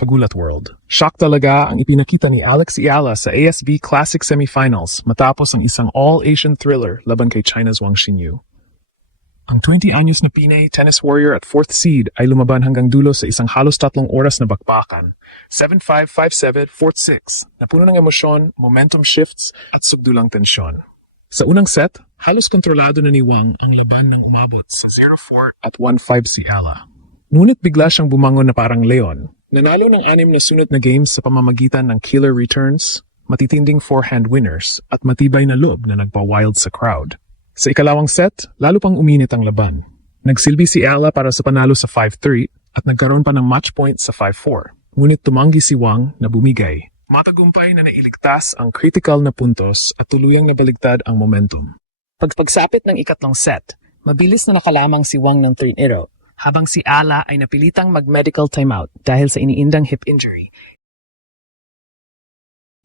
Kagulat World. Shock talaga ang ipinakita ni Alex Eala sa ASB Classic Semifinals matapos ang isang all-Asian thriller laban kay China's Wang Xinyu. Ang 20-anyos na Pinay tennis warrior at 4th seed ay lumaban hanggang dulo sa isang halos 3 oras na bakbakan. 7-5, 5-7, 4-6, na puno ng emosyon, momentum shifts at subdulang tensyon. Sa unang set, halos kontrolado na ni Wang ang laban nang umabot sa 0-4 at 1-5 si Eala. Ngunit bigla siyang bumangon na parang leon. Nanalo ng 6 na sunod na games sa pamamagitan ng killer returns, matitinding forehand winners at matibay na loob na nagpa-wild sa crowd. Sa ikalawang set, lalo pang uminit ang laban. Nagsilbi si Eala para sa panalo sa 5-3 at nagkaroon pa ng match point sa 5-4. Ngunit tumanggi si Wang na bumigay. Matagumpay na nailigtas ang critical na puntos at tuluyang nabaligtad ang momentum. Pagsapit ng ikatlong set, mabilis na nakalamang si Wang ng 3-0, habang si Eala ay napilitang mag-medical timeout dahil sa iniindang hip injury.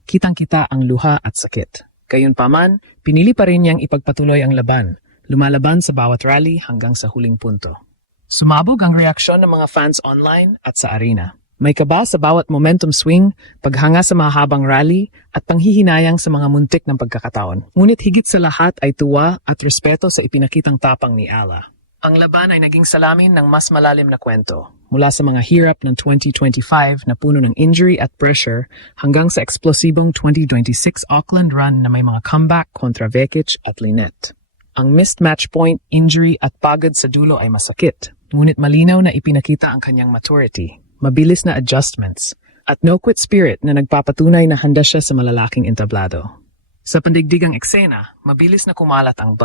Kitang-kita ang luha at sakit. Gayunpaman, pinili pa rin niyang ipagpatuloy ang laban, lumalaban sa bawat rally hanggang sa huling punto. Sumabog ang reaksyon ng mga fans online at sa arena. May kaba sa bawat momentum swing, paghanga sa mahabang rally, at panghihinayang sa mga muntik ng pagkakataon. Ngunit higit sa lahat ay tuwa at respeto sa ipinakitang tapang ni Eala. Ang laban ay naging salamin ng mas malalim na kwento, mula sa mga hirap ng 2025 na puno ng injury at pressure hanggang sa eksplosibong 2026 Auckland run na may mga comeback kontra Vekic at Lynette. Ang missed match point, injury at pagod sa dulo ay masakit, ngunit malinaw na ipinakita ang kanyang maturity. Mabilis na adjustments, at no-quit spirit na nagpapatunay na handa siya sa malalaking entablado. Sa pandigdigang eksena, mabilis na kumalat ang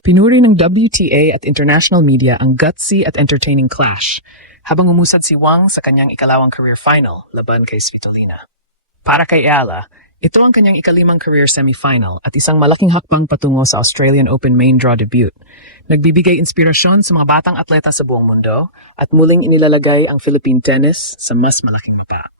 pinuri ng WTA at international media ang gutsy at entertaining clash, habang umusad si Wang sa kanyang ikalawang career final laban kay Svitolina. Para kay Eala, ito ang kanyang ikalimang career semifinal at isang malaking hakbang patungo sa Australian Open main draw debut. Nagbibigay inspirasyon sa mga batang atleta sa buong mundo at muling inilalagay ang Philippine tennis sa mas malaking mapa.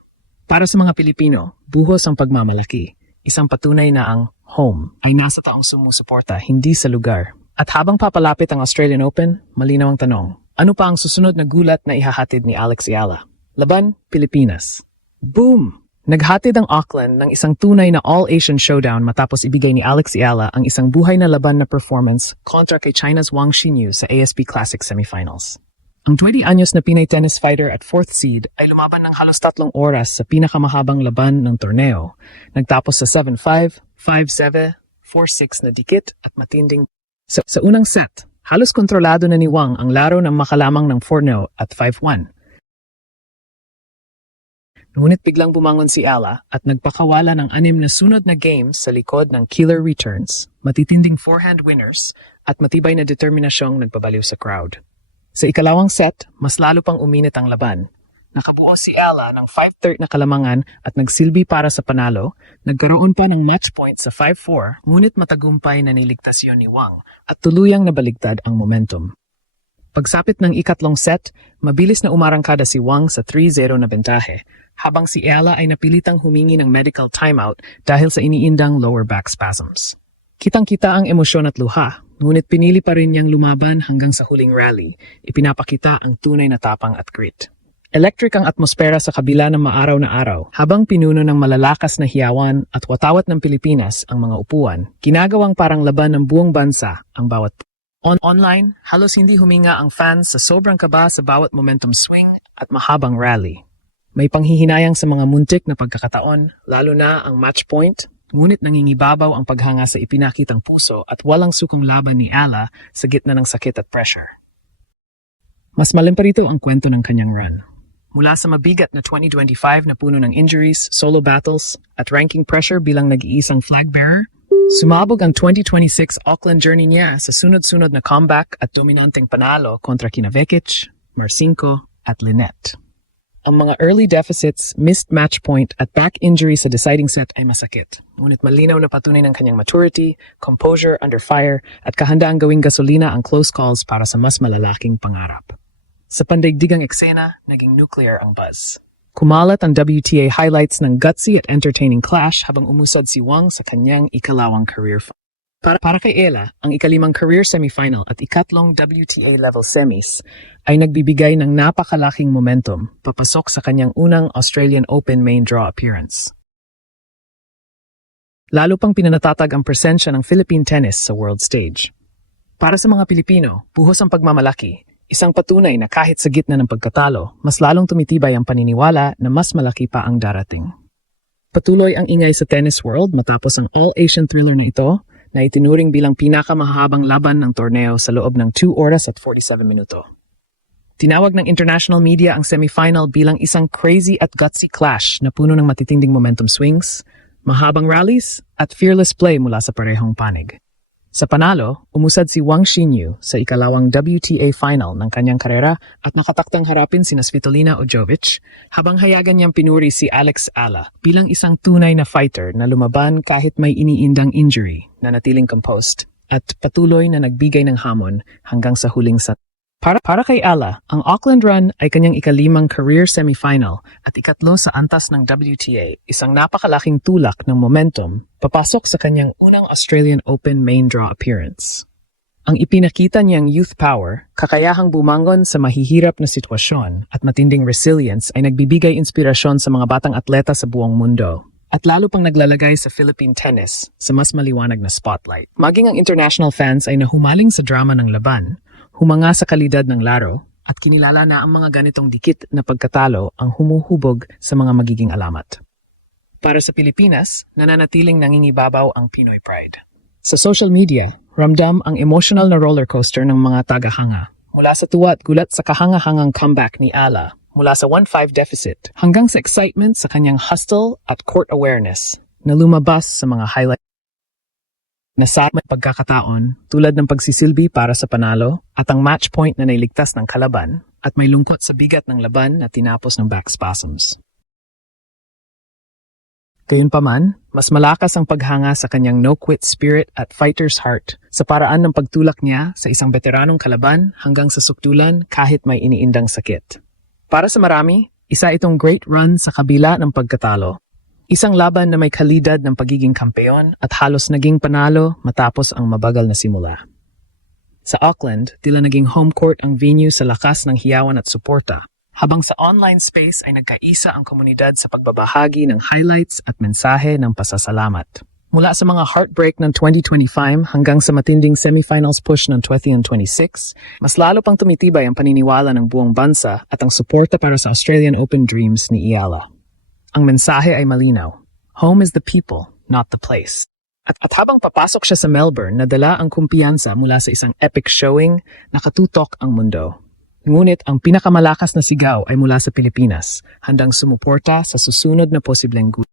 Para sa mga Pilipino, buhos ang pagmamalaki. Isang patunay na ang home ay nasa taong sumusuporta, hindi sa lugar. At habang papalapit ang Australian Open, malinaw ang tanong, ano pa ang susunod na gulat na ihahatid ni Alex Eala? Laban, Pilipinas. Boom! Naghatid ang Auckland ng isang tunay na all-Asian showdown matapos ibigay ni Alex Eala ang isang buhay na laban na performance kontra kay China's Wang Xinyu sa ASB Classic Semifinals. Ang 20-anyos na Pinay tennis fighter at 4th seed ay lumaban ng halos 3 oras sa pinakamahabang laban ng torneo. Nagtapos sa 7-5, 5-7, 4-6 na dikit at matinding. Sa unang set, halos kontrolado na ni Wang ang laro ng makalamang ng 4-0 at 5-1. Ngunit biglang bumangon si Eala at nagpakawala ng 6 na sunod na games sa likod ng killer returns, matitinding forehand winners, at matibay na determinasyong nagpabaliw sa crowd. Sa ikalawang set, mas lalo pang uminit ang laban. Nakabuo si Eala ng 5-3 na kalamangan at nagsilbi para sa panalo, nagkaroon pa ng match point sa 5-4, ngunit matagumpay na niligtas yon ni Wang at tuluyang nabaligtad ang momentum. Pagsapit ng ikatlong set, mabilis na umarangkada si Wang sa 3-0 na bentahe, habang si Eala ay napilitang humingi ng medical timeout dahil sa iniindang lower back spasms. Kitang-kita ang emosyon at luha, ngunit pinili pa rin niyang lumaban hanggang sa huling rally, ipinapakita ang tunay na tapang at grit. Electric ang atmosfera sa kabila ng maaraw na araw, habang pinuno ng malalakas na hiyawan at watawat ng Pilipinas ang mga upuan, ginagawang parang laban ng buong bansa ang bawat online, halos hindi huminga ang fans sa sobrang kaba sa bawat momentum swing at mahabang rally. May panghihinayang sa mga muntik na pagkakataon, lalo na ang match point, ngunit nangingibabaw ang paghanga sa ipinakitang puso at walang sukang laban ni Eala sa gitna ng sakit at pressure. Mas malim pa rito ang kwento ng kanyang run. Mula sa mabigat na 2025 na puno ng injuries, solo battles, at ranking pressure bilang nag-iisang flag bearer, sumabog ang 2026 Auckland journey niya sa sunod-sunod na comeback at dominanteng panalo kontra kina Vekic, Marcinko, at Lynette. Ang mga early deficits, missed match point at back injury sa deciding set ay masakit. Ngunit malinaw na patunay ng kanyang maturity, composure under fire, at kahandaang gawing gasolina ang close calls para sa mas malalaking pangarap. Sa pandaigdigang eksena, naging nuclear ang buzz. Kumalat ang WTA highlights ng gutsy at entertaining clash habang umusad si Wang sa kanyang ikalawang career Para kay Ella, ang ikalimang career semifinal at ikatlong WTA level semis ay nagbibigay ng napakalaking momentum papasok sa kanyang unang Australian Open main draw appearance. Lalo pang pinanatatag ang presensya ng Philippine tennis sa world stage. Para sa mga Pilipino, buhos ang pagmamalaki, isang patunay na kahit sa gitna ng pagkatalo, mas lalong tumitibay ang paniniwala na mas malaki pa ang darating. Patuloy ang ingay sa tennis world matapos ang All-Asian thriller na ito na itinuring bilang pinakamahabang laban ng torneo sa loob ng 2 oras at 47 minuto. Tinawag ng international media ang semifinal bilang isang crazy at gutsy clash na puno ng matitinding momentum swings, mahabang rallies, at fearless play mula sa parehong panig. Sa panalo, umusad si Wang Xinyu sa ikalawang WTA final ng kanyang karera at nakataktang harapin sina Svitolina o Jovic, habang hayagan niyang pinuri si Alex Ala bilang isang tunay na fighter na lumaban kahit may iniindang injury, na natiling composed, at patuloy na nagbigay ng hamon hanggang sa huling set. Para kay Ala, ang Auckland run ay kanyang ikalimang career semifinal at ikatlo sa antas ng WTA, isang napakalaking tulak ng momentum papasok sa kanyang unang Australian Open main draw appearance. Ang ipinakita niyang youth power, kakayahang bumangon sa mahihirap na sitwasyon at matinding resilience ay nagbibigay inspirasyon sa mga batang atleta sa buong mundo. At lalo pang naglalagay sa Philippine tennis sa mas maliwanag na spotlight. Maging ang international fans ay nahumaling sa drama ng laban, humanga sa kalidad ng laro, at kinilala na ang mga ganitong dikit na pagkatalo ang humuhubog sa mga magiging alamat. Para sa Pilipinas, nananatiling nangingibabaw ang Pinoy pride. Sa social media, ramdam ang emotional na rollercoaster ng mga tagahanga. Mula sa tuwa at gulat sa kahangahangang comeback ni Ala, mula sa 1-5 deficit, hanggang sa excitement sa kanyang hustle at court awareness na lumabas sa mga highlight na sa may pagkakataon tulad ng pagsisilbi para sa panalo at ang match point na nailigtas ng kalaban at may lungkot sa bigat ng laban na tinapos ng back spasms. Gayunpaman, mas malakas ang paghanga sa kanyang no-quit spirit at fighter's heart sa paraan ng pagtulak niya sa isang veteranong kalaban hanggang sa sukdulan kahit may iniindang sakit. Para sa marami, isa itong great run sa kabila ng pagkatalo. Isang laban na may kalidad ng pagiging kampeon at halos naging panalo matapos ang mabagal na simula. Sa Auckland, tila naging home court ang venue sa lakas ng hiyawan at suporta, habang sa online space ay nagkaisa ang komunidad sa pagbabahagi ng highlights at mensahe ng pasasalamat. Mula sa mga heartbreak ng 2025 hanggang sa matinding semifinals push ng 2026, mas lalo pang tumitibay ang paniniwala ng buong bansa at ang suporta para sa Australian Open Dreams ni Iala. Ang mensahe ay malinaw. Home is the people, not the place. At habang papasok siya sa Melbourne, nadala ang kumpiyansa mula sa isang epic showing, nakatutok ang mundo. Ngunit ang pinakamalakas na sigaw ay mula sa Pilipinas, handang sumuporta sa susunod na posibleng gulat.